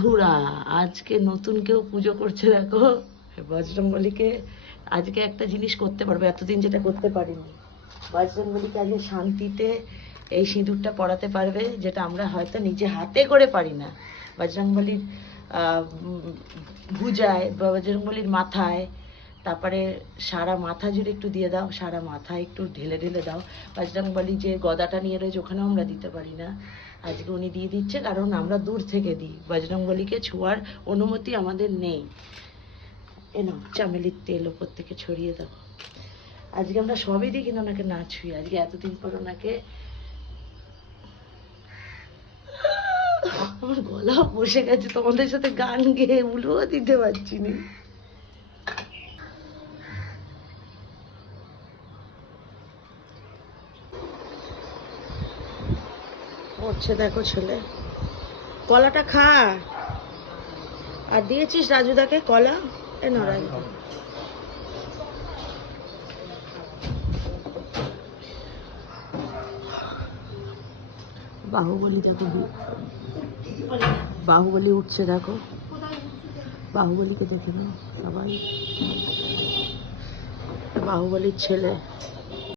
বন্ধুরা, আজকে নতুন কেউ পুজো করছে দেখো, বজরংবলীকে। আজকে একটা জিনিস করতে পারবে, এতদিন যেটা করতে পারিনি। বজরংবলীকে আজকে শান্তিতে এই সিঁদুরটা পরাতে পারবে, যেটা আমরা হয়তো নিজে হাতে করে পারি না। বজরংবলীর ভুজায়, বজরংবলীর মাথায়, তারপরে সারা মাথা জুড়ে একটু দিয়ে দাও, সারা মাথায় একটু ঢেলে ঢেলে দাও। বজরংবলী যে গদাটা নিয়ে রয়েছে ওখানেও আমরা দিতে পারি না, আজকে উনি দিয়ে দিচ্ছে, কারণ আমরা দূর থেকে দিই, বজরংবলীকে ছোঁয়ার অনুমতি আমাদের নেই। এনো চামেলির তেল ওপর থেকে ছড়িয়ে দাও। আজকে আমরা সবই দিই, কিন্তু ওনাকে না ছুঁই। আজকে এতদিন পর ওনাকে, আমার গলা বসে গেছে, তোমাদের সাথে গান গেয়ে উলুও দিতে পারছি না। হচ্ছে দেখো ছেলে, কলাটা খা। আর দিয়েছিস রাজুদাকে কলা? এনো রাজুদা। বাহুবলী দেখো, বাহুবলী উঠছে দেখো, বাহুবলীকে দেখে নাও সবাই, বাহুবলীর ছেলে।